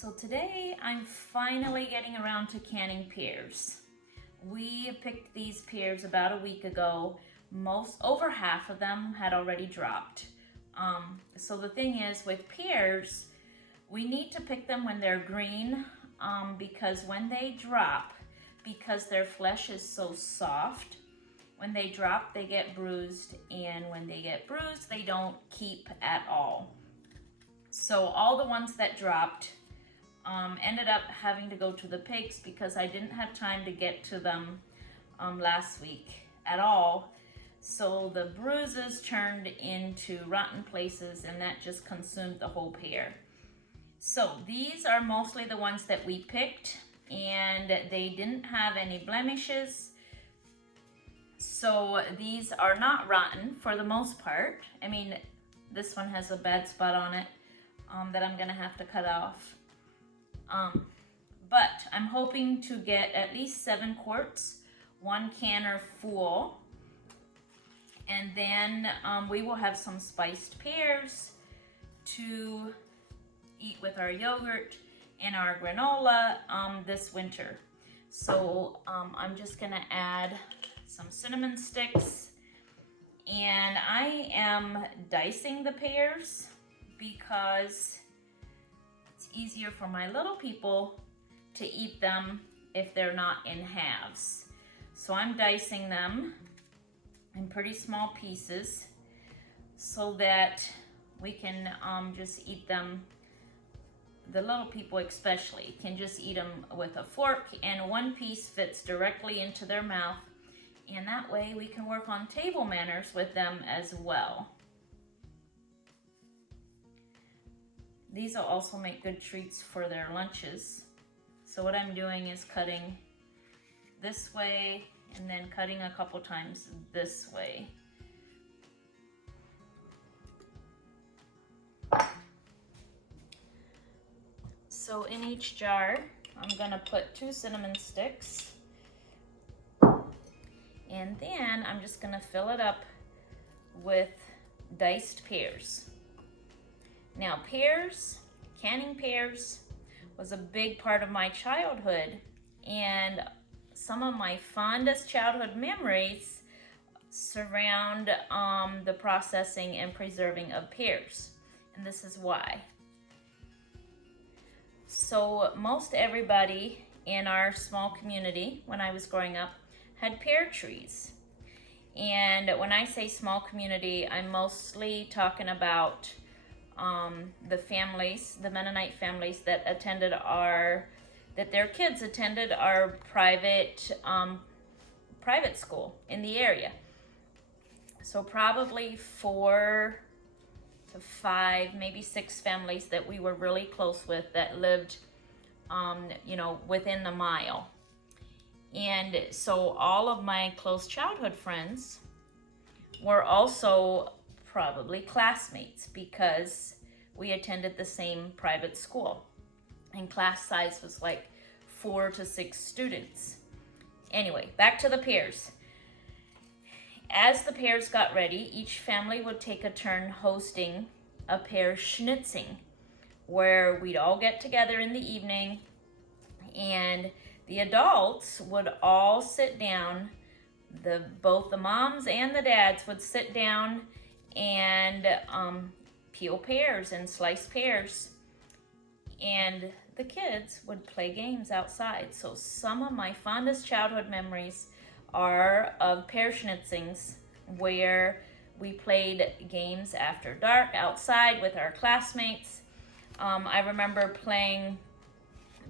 So today I'm finally getting around to canning pears. We picked these pears about a week ago. Over half of them had already dropped. So the thing is with pears, we need to pick them when they're green because when they drop, because their flesh is so soft, when they drop they get bruised, and when they get bruised they don't keep at all. So all the ones that dropped ended up having to go to the pigs because I didn't have time to get to them last week at all. So the bruises turned into rotten places, and that just consumed the whole pear. So these are mostly the ones that we picked, and they didn't have any blemishes. So these are not rotten for the most part. I mean, this one has a bad spot on it that I'm gonna have to cut off. But I'm hoping to get at least 7 quarts, 1 canner full, and then we will have some spiced pears to eat with our yogurt and our granola this winter. So I'm just gonna add some cinnamon sticks, and I am dicing the pears because it's easier for my little people to eat them if they're not in halves. So I'm dicing them in pretty small pieces so that we can just eat them. The little people especially can just eat them with a fork, and one piece fits directly into their mouth, and that way we can work on table manners with them as well. These will also make good treats for their lunches. So what I'm doing is cutting this way and then cutting a couple times this way. So in each jar, I'm gonna put 2 cinnamon sticks, and then I'm just gonna fill it up with diced pears. Now pears, canning pears, was a big part of my childhood, and some of my fondest childhood memories surround the processing and preserving of pears, and this is why. So most everybody in our small community when I was growing up had pear trees. And when I say small community, I'm mostly talking about the families, the Mennonite families that their kids attended our private school in the area. So probably 4 to 5, maybe 6 families that we were really close with that lived, within the mile. And so all of my close childhood friends were also probably classmates because we attended the same private school, and class size was like 4 to 6 students. Anyway, back to the pears. As the pears got ready, each family would take a turn hosting a pear schnitzing, where we'd all get together in the evening, and the adults would all sit down. Both the moms and the dads would sit down and peel pears and slice pears, and the kids would play games outside. So some of my fondest childhood memories are of pear schnitzings, where we played games after dark outside with our classmates. I remember playing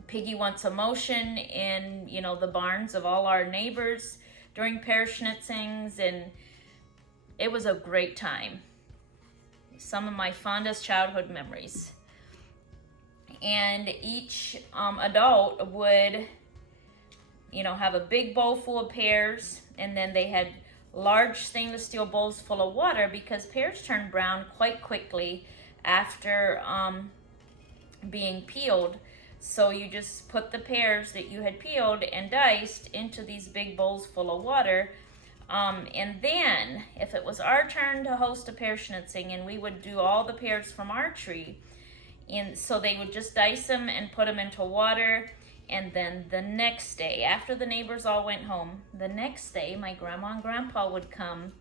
Piggy Wants a Motion in the barns of all our neighbors during pear schnitzings, and it was a great time. Some of my fondest childhood memories. And each adult would have a big bowl full of pears, and then they had large stainless steel bowls full of water because pears turn brown quite quickly after being peeled. So you just put the pears that you had peeled and diced into these big bowls full of water. And then if it was our turn to host a pear schnitzing, and we would do all the pears from our tree, And so they would just dice them and put them into water. And then the next day, after the neighbors all went home, the next day my grandma and grandpa would come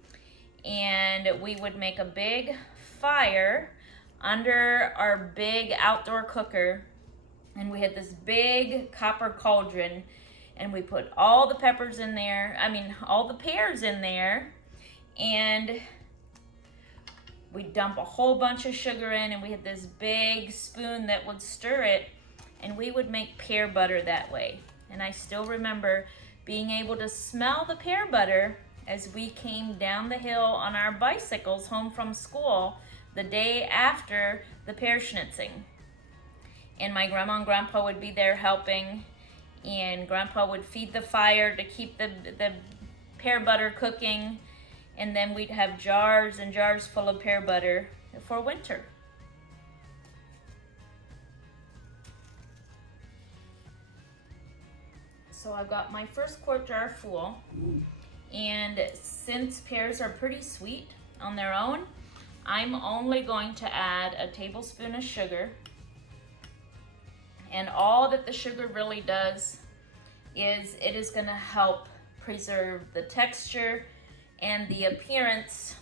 and we would make a big fire under our big outdoor cooker. And we had this big copper cauldron, and we put all the peppers in there, all the pears in there, and we dump a whole bunch of sugar in, and we had this big spoon that would stir it, and we would make pear butter that way. And I still remember being able to smell the pear butter as we came down the hill on our bicycles home from school the day after the pear schnitzing. And my grandma and grandpa would be there helping, and grandpa would feed the fire to keep the pear butter cooking, and then we'd have jars and jars full of pear butter for winter. So I've got my first quart jar full, and since pears are pretty sweet on their own, I'm only going to add a tablespoon of sugar. And all that the sugar really does is it is going to help preserve the texture and the appearance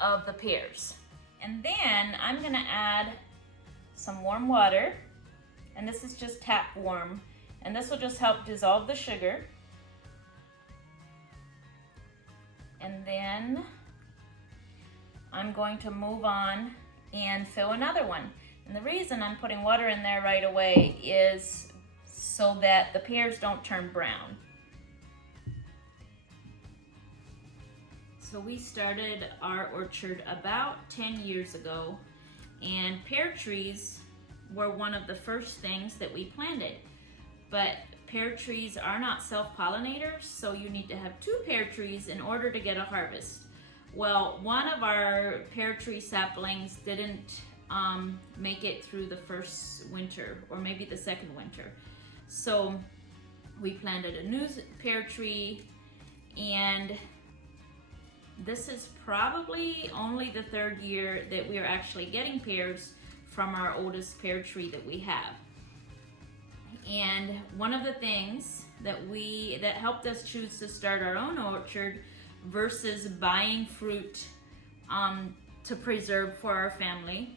of the pears. And then I'm going to add some warm water, and this is just tap warm, and this will just help dissolve the sugar. And then I'm going to move on and fill another one. And the reason I'm putting water in there right away is so that the pears don't turn brown. So we started our orchard about 10 years ago, and pear trees were one of the first things that we planted. But pear trees are not self-pollinators, so you need to have 2 pear trees in order to get a harvest. Well, one of our pear tree saplings didn't make it through the first winter, or maybe the second winter. So we planted a new pear tree, and this is probably only the 3rd year that we are actually getting pears from our oldest pear tree that we have. And one of the things that helped us choose to start our own orchard versus buying fruit to preserve for our family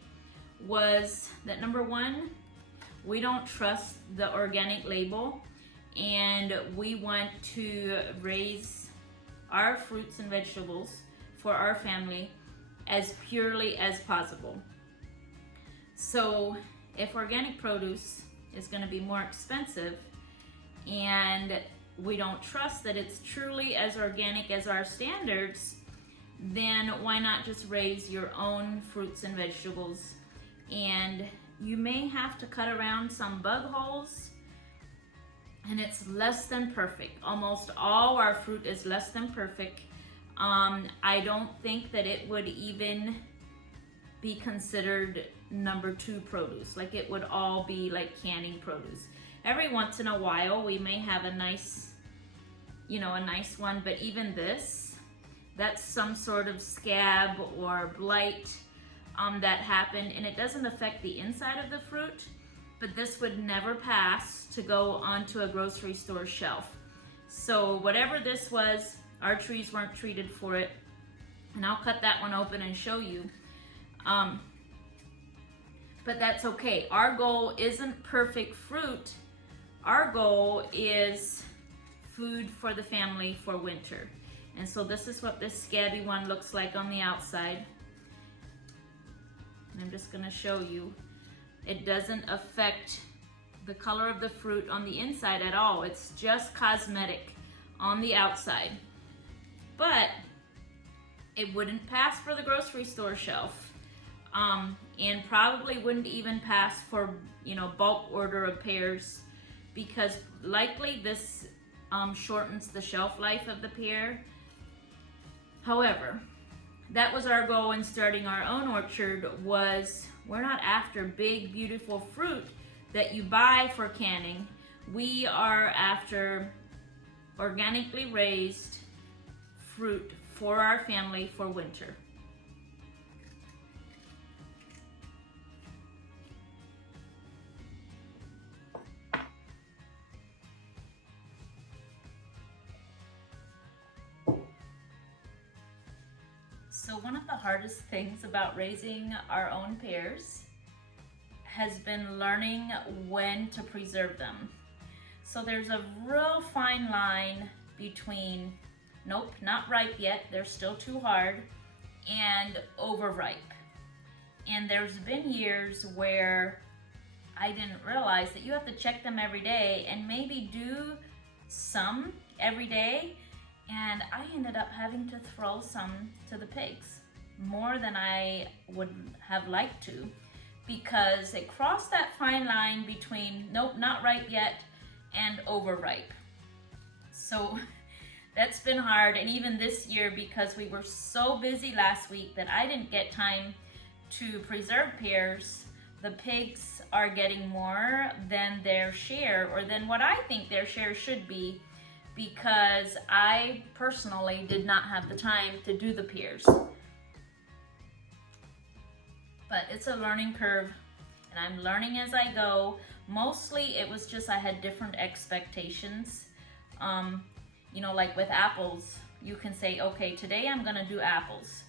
was that, number one, we don't trust the organic label, and we want to raise our fruits and vegetables for our family as purely as possible. So if organic produce is going to be more expensive and we don't trust that it's truly as organic as our standards, then why not just raise your own fruits and vegetables? And you may have to cut around some bug holes, and it's less than perfect. Almost all our fruit is less than perfect. I don't think that it would even be considered number 2 produce. Like, it would all be like canning produce. Every once in a while we may have a nice one, but even this, that's some sort of scab or blight that happened, and it doesn't affect the inside of the fruit, but this would never pass to go onto a grocery store shelf. So whatever this was, our trees weren't treated for it, and I'll cut that one open and show you. But that's okay. Our goal isn't perfect fruit. Our goal is food for the family for winter. And so this is what this scabby one looks like on the outside. And I'm just going to show you. It doesn't affect the color of the fruit on the inside at all. It's just cosmetic on the outside. But it wouldn't pass for the grocery store shelf. And probably wouldn't even pass for, bulk order of pears, because likely this shortens the shelf life of the pear. However, that was our goal in starting our own orchard. Was we're not after big, beautiful fruit that you buy for canning. We are after organically raised fruit for our family for winter. So one of the hardest things about raising our own pears has been learning when to preserve them. So there's a real fine line between, nope, not ripe yet, they're still too hard, and overripe. And there's been years where I didn't realize that you have to check them every day and maybe do some every day. And I ended up having to throw some to the pigs, more than I would have liked to, because it crossed that fine line between, nope, not ripe yet, and overripe. So that's been hard. And even this year, because we were so busy last week that I didn't get time to preserve pears, the pigs are getting more than their share, or than what I think their share should be, because I personally did not have the time to do the pears. But it's a learning curve, and I'm learning as I go. Mostly it was just I had different expectations. You know, like with apples, you can say, okay, today I'm gonna do apples.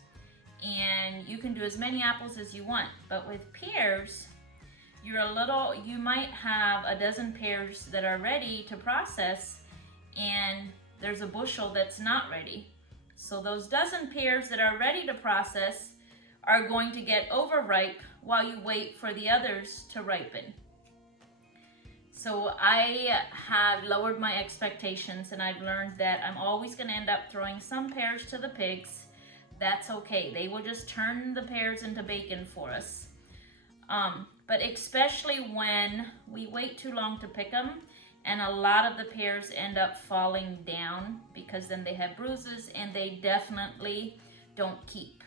And you can do as many apples as you want. But with pears, you might have a dozen pears that are ready to process, and there's a bushel that's not ready. So those dozen pears that are ready to process are going to get overripe while you wait for the others to ripen. So I have lowered my expectations, and I've learned that I'm always going to end up throwing some pears to the pigs. That's okay. They will just turn the pears into bacon for us. But especially when we wait too long to pick them, and a lot of the pears end up falling down, because then they have bruises and they definitely don't keep.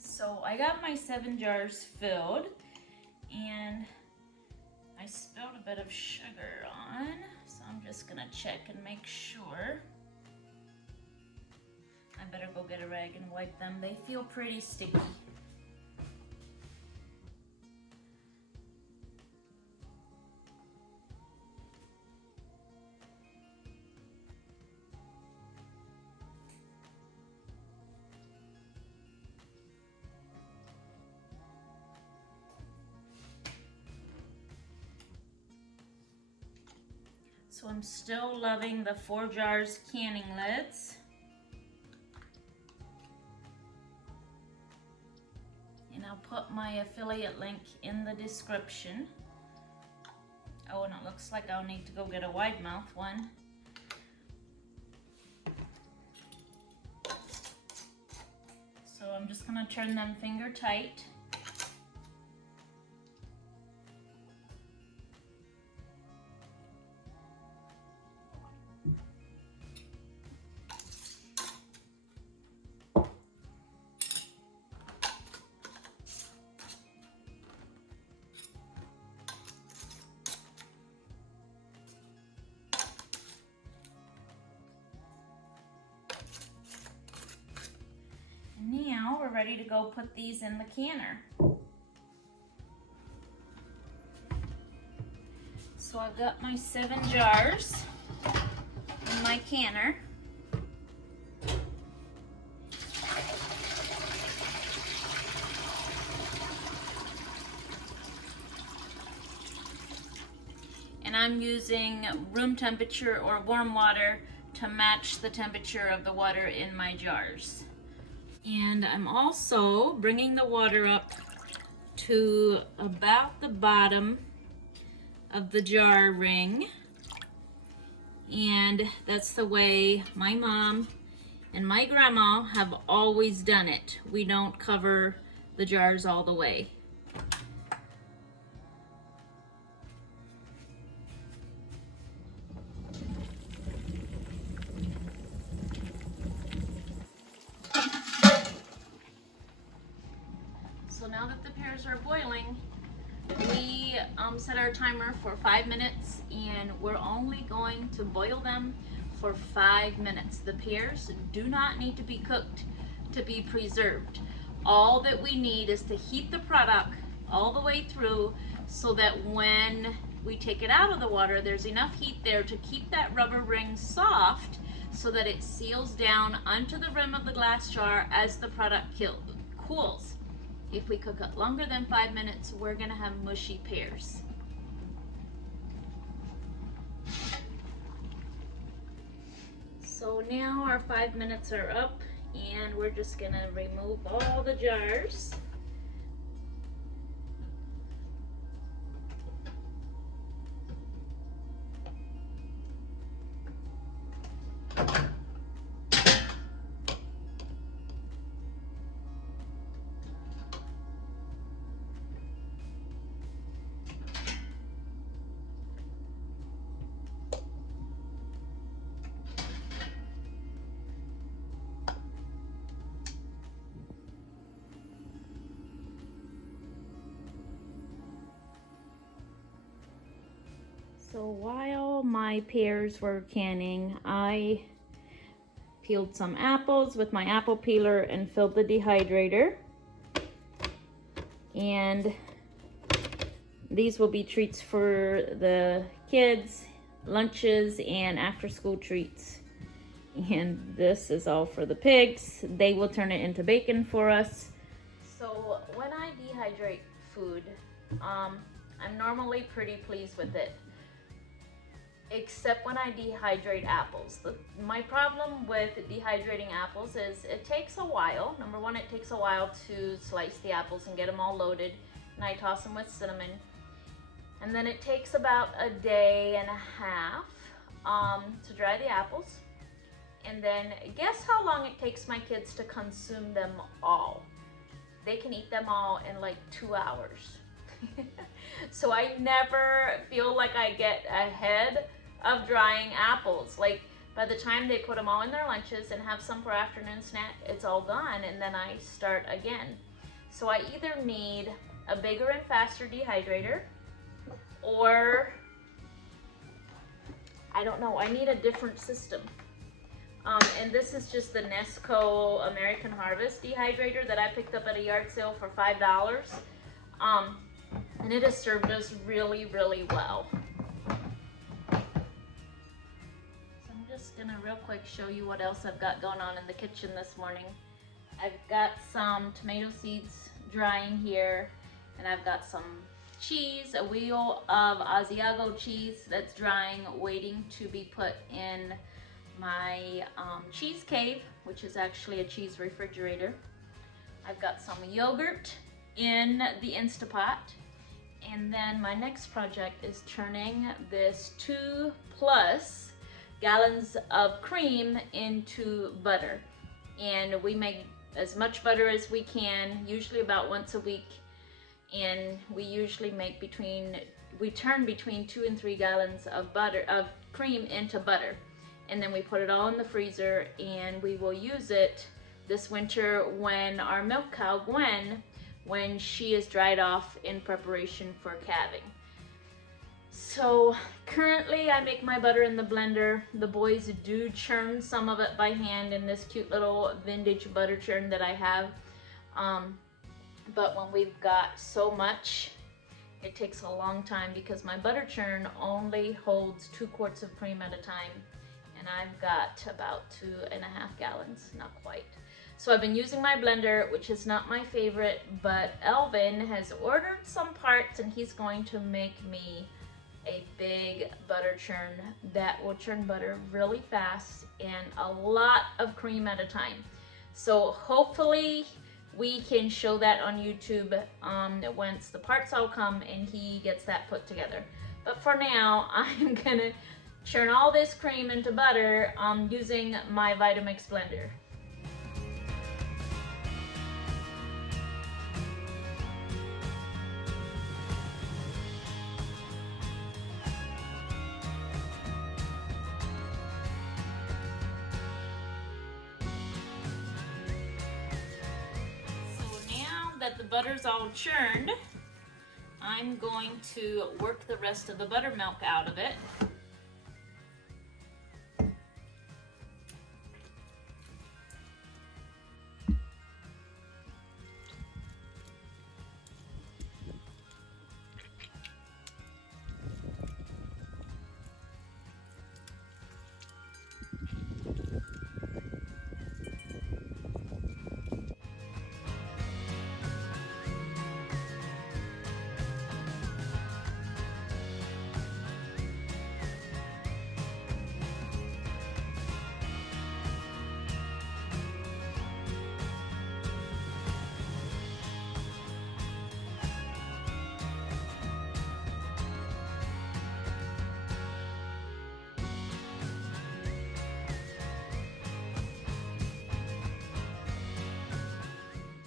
So I got my 7 jars filled, and I spilled a bit of sugar on, so I'm just gonna check and make sure. I better go get a rag and wipe them. They feel pretty sticky. So I'm still loving the 4 jars canning lids. And I'll put my affiliate link in the description. Oh, and it looks like I'll need to go get a wide mouth one. So I'm just gonna turn them finger tight. Now we're ready to go put these in the canner. So I've got my 7 jars in my canner. And I'm using room temperature or warm water to match the temperature of the water in my jars. And I'm also bringing the water up to about the bottom of the jar ring. And that's the way my mom and my grandma have always done it. We don't cover the jars all the way. So now that the pears are boiling, we set our timer for 5 minutes, and we're only going to boil them for 5 minutes. The pears do not need to be cooked to be preserved. All that we need is to heat the product all the way through so that when we take it out of the water, there's enough heat there to keep that rubber ring soft so that it seals down onto the rim of the glass jar as the product cools. If we cook it longer than 5 minutes, we're gonna have mushy pears. So now our 5 minutes are up, and we're just gonna remove all the jars. So while my pears were canning, I peeled some apples with my apple peeler and filled the dehydrator. And these will be treats for the kids, lunches, and after school treats. And this is all for the pigs. They will turn it into bacon for us. So when I dehydrate food, I'm normally pretty pleased with it, except when I dehydrate apples. My problem with dehydrating apples is it takes a while. Number one, it takes a while to slice the apples and get them all loaded, and I toss them with cinnamon. And then it takes about a day and a half to dry the apples. And then guess how long it takes my kids to consume them all? They can eat them all in like 2 hours. So I never feel like I get ahead of drying apples. Like by the time they put them all in their lunches and have some for afternoon snack, it's all gone, and then I start again. So I either need a bigger and faster dehydrator, or I don't know, I need a different system. And this is just the Nesco American Harvest dehydrator that I picked up at a yard sale for $5. And it has served us really, really well. So I'm just gonna real quick show you what else I've got going on in the kitchen this morning. I've got some tomato seeds drying here, and I've got some cheese, a wheel of Asiago cheese that's drying, waiting to be put in my cheese cave, which is actually a cheese refrigerator. I've got some yogurt in the Instapot. And then my next project is turning this 2+ gallons of cream into butter. And we make as much butter as we can, usually about once a week. And we usually make we turn between 2 and 3 gallons of cream into butter. And then we put it all in the freezer, and we will use it this winter when our milk cow, Gwen, when she is dried off in preparation for calving. So currently I make my butter in the blender. The boys do churn some of it by hand in this cute little vintage butter churn that I have. But when we've got so much, it takes a long time because my butter churn only holds 2 quarts of cream at a time. And I've got about 2.5 gallons, not quite. So I've been using my blender, which is not my favorite, but Elvin has ordered some parts, and he's going to make me a big butter churn that will churn butter really fast and a lot of cream at a time. So hopefully we can show that on YouTube once the parts all come and he gets that put together. But for now, I'm gonna churn all this cream into butter using my Vitamix blender. That the butter's all churned, I'm going to work the rest of the buttermilk out of it.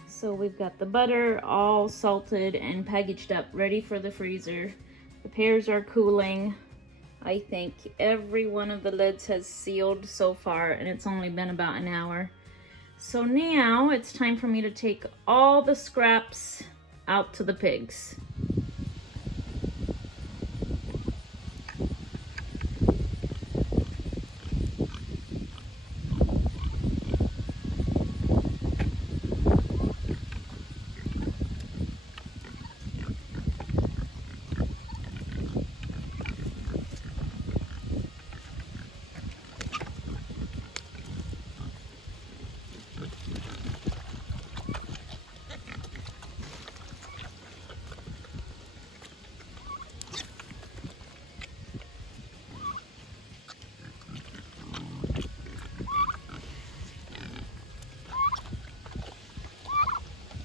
So we've got the butter all salted and packaged up, ready for the freezer. The pears are cooling. I think every one of the lids has sealed so far, and it's only been about an hour. So now it's time for me to take all the scraps out to the pigs.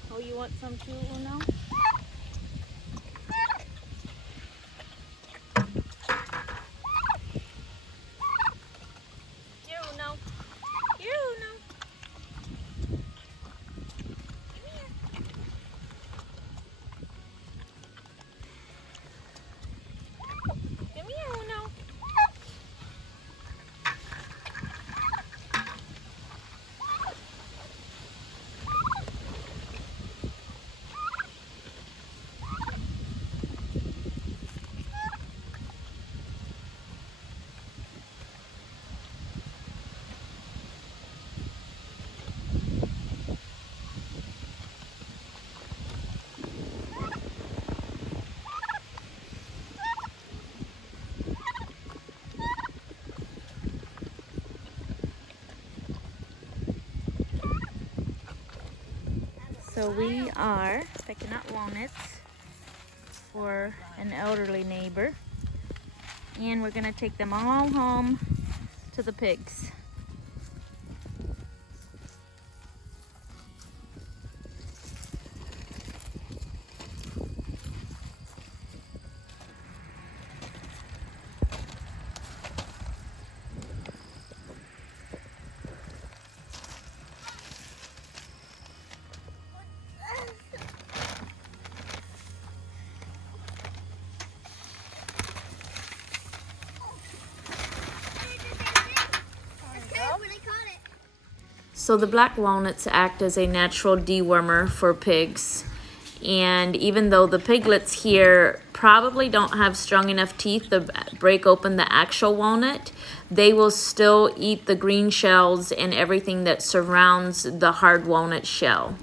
Oh, you want some too, Uno? Here, Uno. Here, Uno. Come here, Uno. So we are picking up walnuts for an elderly neighbor, and we're gonna take them all home to the pigs. So the black walnuts act as a natural dewormer for pigs. And even though the piglets here probably don't have strong enough teeth to break open the actual walnut, they will still eat the green shells and everything that surrounds the hard walnut shell.